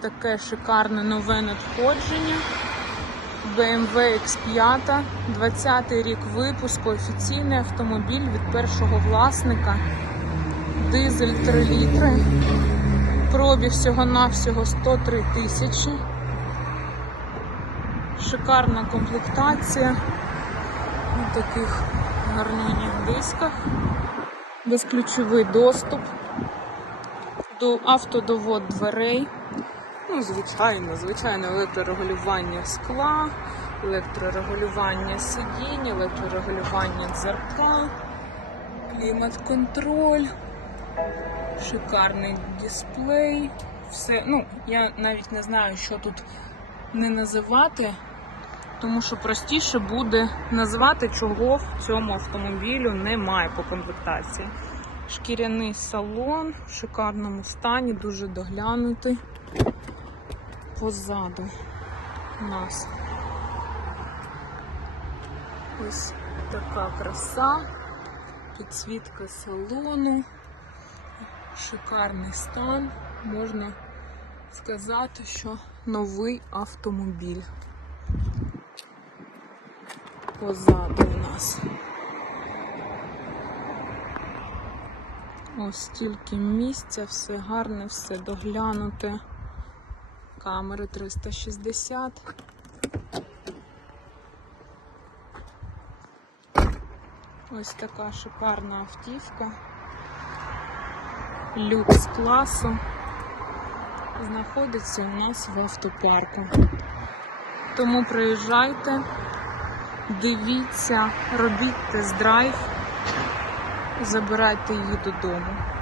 таке шикарне нове надходження. BMW X5, 20 й рік випуску, офіційний автомобіль від першого власника. Дизель 3 літри. Пробіг всього-навсього 103 тисячі. Шикарна комплектація у таких гарненьких дисках. Безключовий доступ до автодовод дверей. Ну, звичайно, звичайно, електрорегулювання скла, електрорегулювання сидінь, електрорегулювання дзеркал, клімат-контроль, шикарний дисплей. Все, ну, я навіть не знаю, що тут не називати, тому що простіше буде назвати, чого в цьому автомобілю немає по комплектації. Шкіряний салон в шикарному стані, дуже доглянутий. Позаду нас ось така краса, підсвітка салону, шикарний стан. Можна сказати, що новий автомобіль. Позаду у нас. Ось стільки місця, все гарне, все доглянуте. Камери 360. Ось така шикарна автівка. Люкс класу. Знаходиться у нас в автопарку. Тому приїжджайте, дивіться, робіть тест-драйв, забирайте її додому.